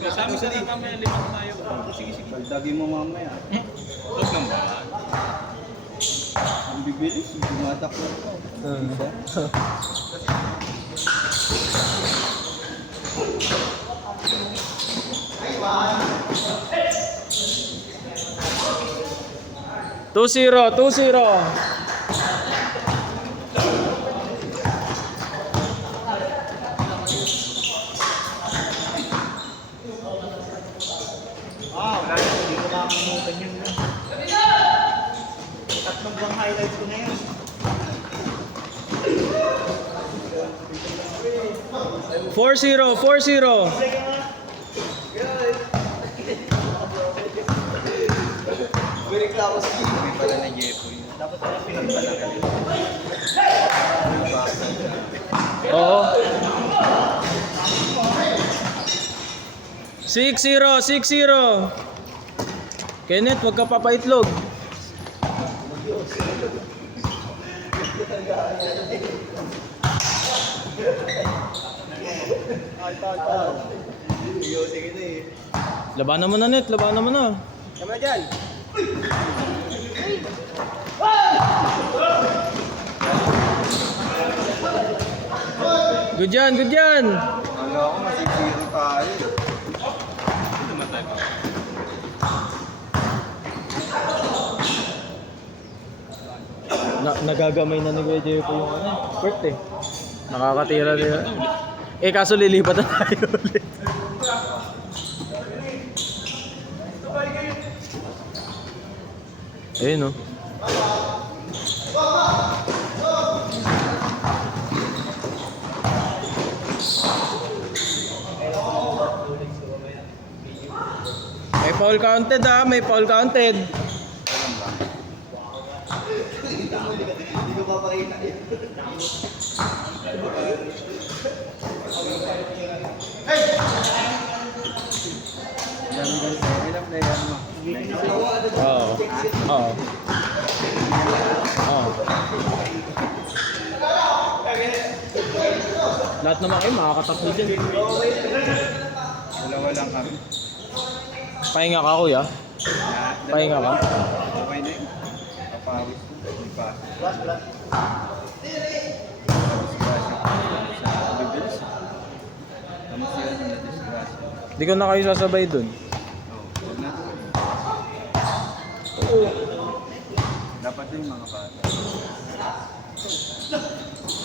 Kasama ka na mamaya, lipat tayo. Sige, sige. Dagdagin mo mamaya. Huwag lang ba? Ang bibilis, tumatakbo ko. Isa. Two zero. Wala na, hindi ko makakalimutan yun. Tatlong buwang highlights ko na yun. Four zero. Reklamo sa hindi pala na Jepo yun. Dapat pala pinagpalaki. Oo. 6-0. Kenneth, wag ka papaitlog. Sige na eh. Labanan mo na, Net. Labanan mo na. Tama dyan. Good yan. Akala ko masisiro tayo. Namatay pa. Nagagamay na ni Kuya Jepo yung Kurt eh. Nakakatira nila. Kaso lilipat na tayo ulit. Ayun oh. May foul counted. Hindi ko papakita yun. Ilang player mo? Oo. Lahat naman kayo makakatakbo dyan. Dalawa lang kami. Pahinga ka, kuya. Pahinga ka. Okay na yun. Kapawis ko. Hindi pa. Hindi ko na kayo sasabay dun. Dapat yung mga bata.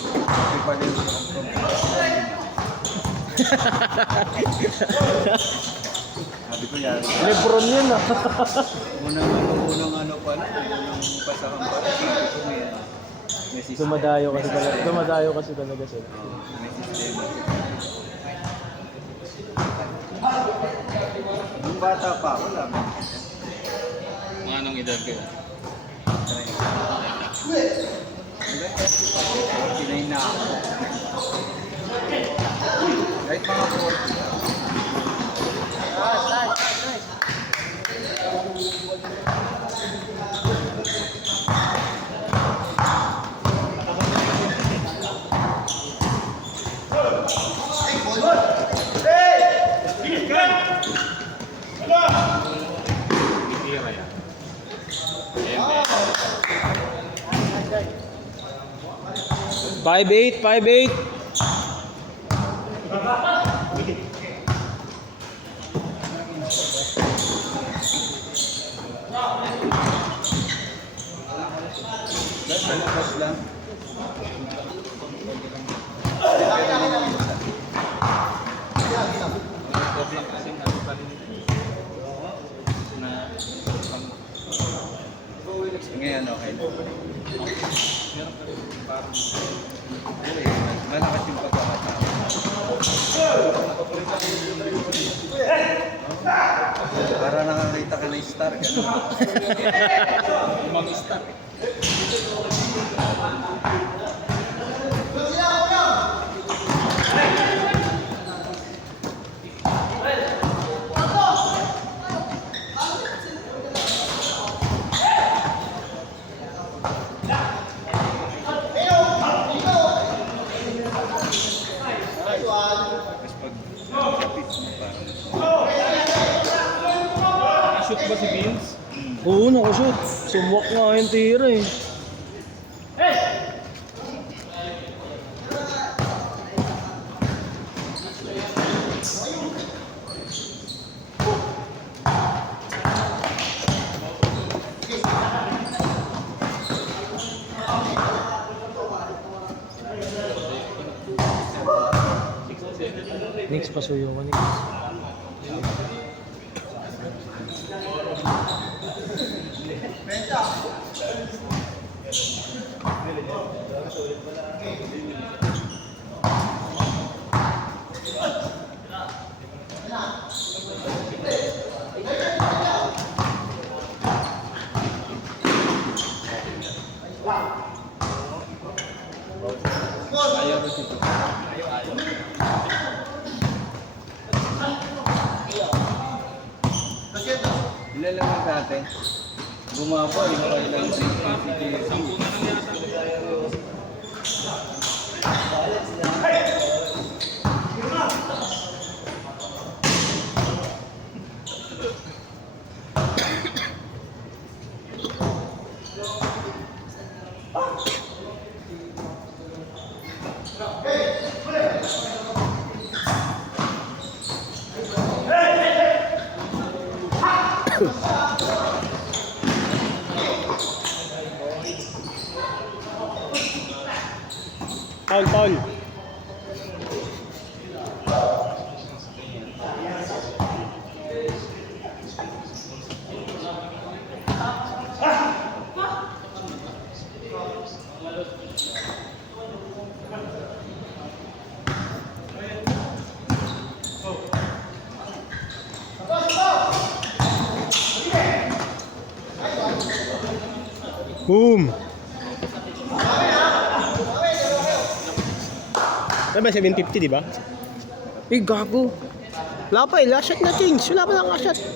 Hindi pa din yung sabi ko yan. Lebron yun ah. Unang ano pala, unang pasahan pala. Sabi ko may system. Dumadayo kasi talaga sila. May sistema. Nung bata pa ako lang. Mga anong edad ko? Kinain na ako. Kahit mga 40 lang. Tira yan. 5-8. Labas lang. Huwag lang kasi ano pa rin na Ngayon, okay. meron pa rin parang Malakas yung pagkakataon. Para nakakita ka na yung star. umang star. Tapos pag Shoot ba si Vince? Oo, nakashoot. Sumwak nga yung tira eh. Next pasuyo ko next. Ayaw ko dito. Ilan lang ang dati? Bumaba, yung kailang CCTV. 10 na lang yata. Paul. Boom! Ano ba, 750 di ba? Eh, gago. Wala pa eh, last shot na change. Wala pa lang last shot. 7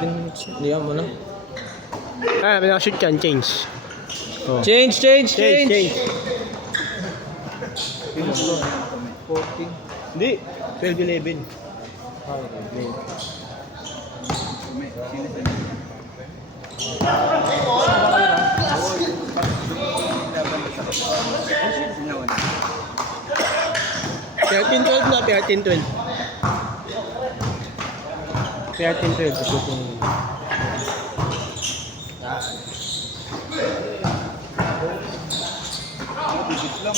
minutes. Hindi mo na. Ah, may last shot yan, change. Oh. Change. 14. Hindi, 12-11. Ah, Sinawan. 13-12 na, 13-12. 13-12. Digit lang.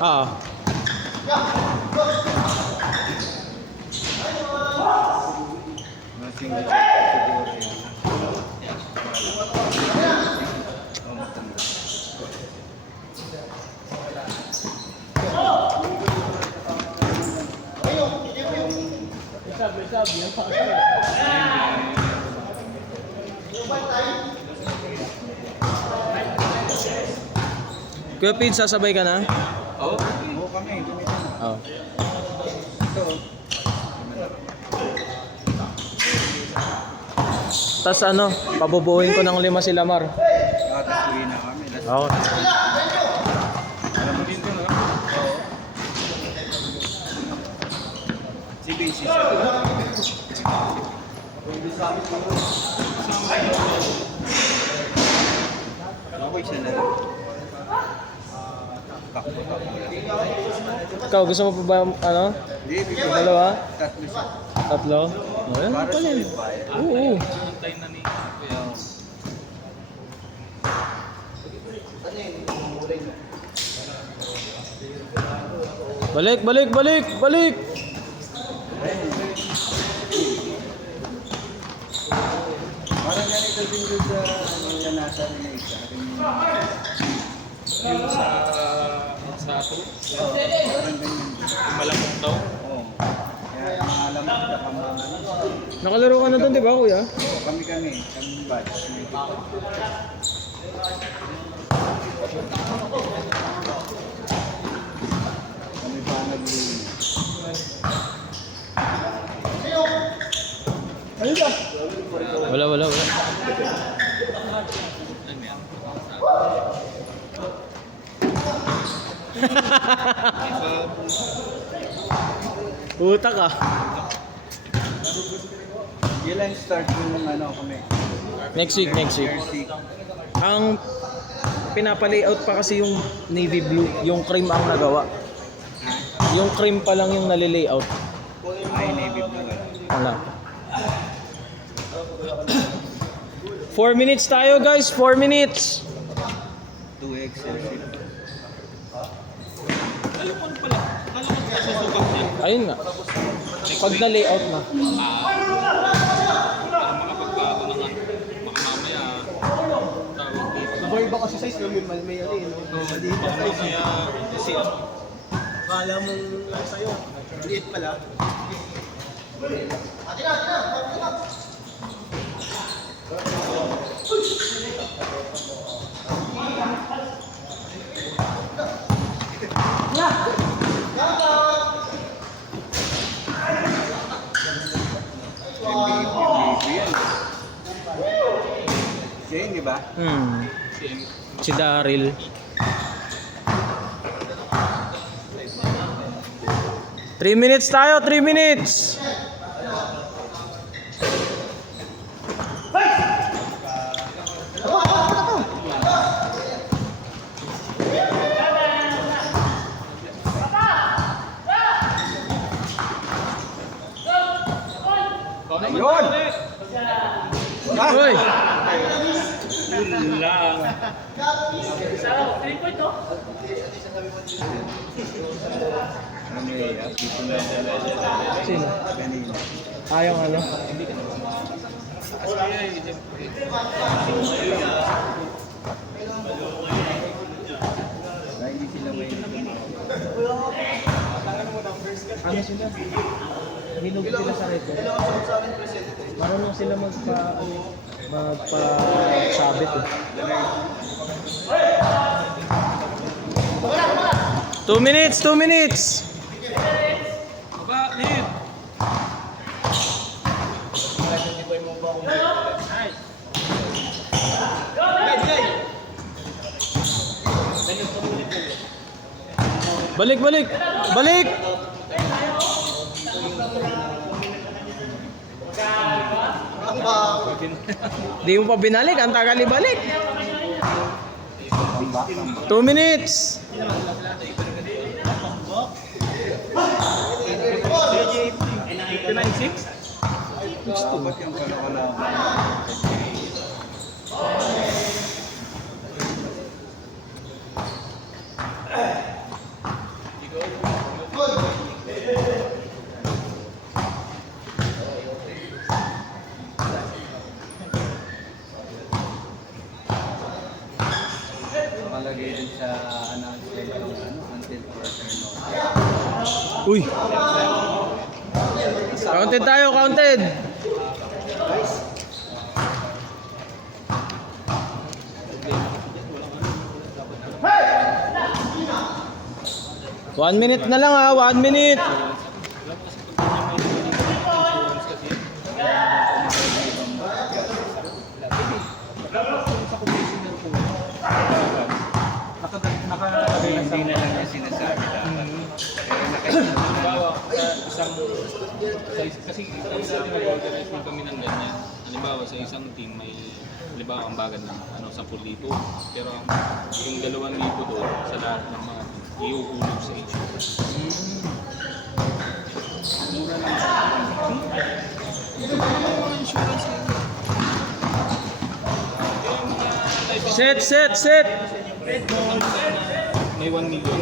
Ah. Masing siguro yan. Kuya Pete, sasabay ka na? Oo, kami. Oo. Ito. Tapos ano, pabubuhin ko ng 5 si Lamar. Tapos uwi na kami. Oo. Alam mo dito, no? Oo. Si Basis. Okay siya na lang. Takbo lang. Ikaw, gusto mo pa ba, ano? Hindi, bigyan. Dalawa? Tatlo siya. 3? Ayan, Para pala sa yun. bayan. Oo. Antay na ni Kuya. Balik! Parang ganito din doon sa ano na nasa na isa. Yung sa ato, Oo, parang ganyan. yung malamang daw. Oo. Kaya mga alam mo, ano. Nakalaro ka na doon, di ba, kuya? Oo, kami. Kami batch. Kami pa nag-iing. Wala. Puta ka. Yun lang start yung ano kami. Next week. Jersey. Ang pinapa-layout pa kasi yung navy blue, yung cream ang nagawa. Yung cream pa lang yung nalilayout. Ay, navy blue. Wala. 4 minutes tayo guys, 4 minutes. 2XL. Alam ko pala, alam ko sa susukat niya. Ayun nga. Pag na-layout na. Para makapagbago ng ano. Baka mamaya, tawag dito. Boy ba kasi size no? May ano eh, no? Maliit na Baka size. mamaya, kasi Akala mong sa'yo, liit pala. Siya yun, di ba? Si Daryl. Three minutes tayo, 3 minutes. Yun! Hoy! lang. Ano yun? Dito na. Sino? Kanina. Ayaw ano? Dahil hindi sila may Ano sila? Hinog sila sa reto. Marunong sila magpa-sabit eh. 2 minutes, 2 minutes. Aba, Nip! Balik, balik! Balik! Di mo pa binalik, ang tagal ibalik. 2 minutes. ba't yung kala-kala? Nakalagay din sa announcement yung until further notice. Uy. Counted tayo, counted. One minute na lang ha, 1 minute. Hindi na lang niya sinasabi dapat. Pero nakikita na Halimbawa, sa kasi nag-organize din kami ng ganyan. Halimbawa, sa isang team may halimbawa ang bagad ng 10,000. Pero yung 2,000 doon sa lahat ng mga iuhulog sa insurance. Set. May 1 million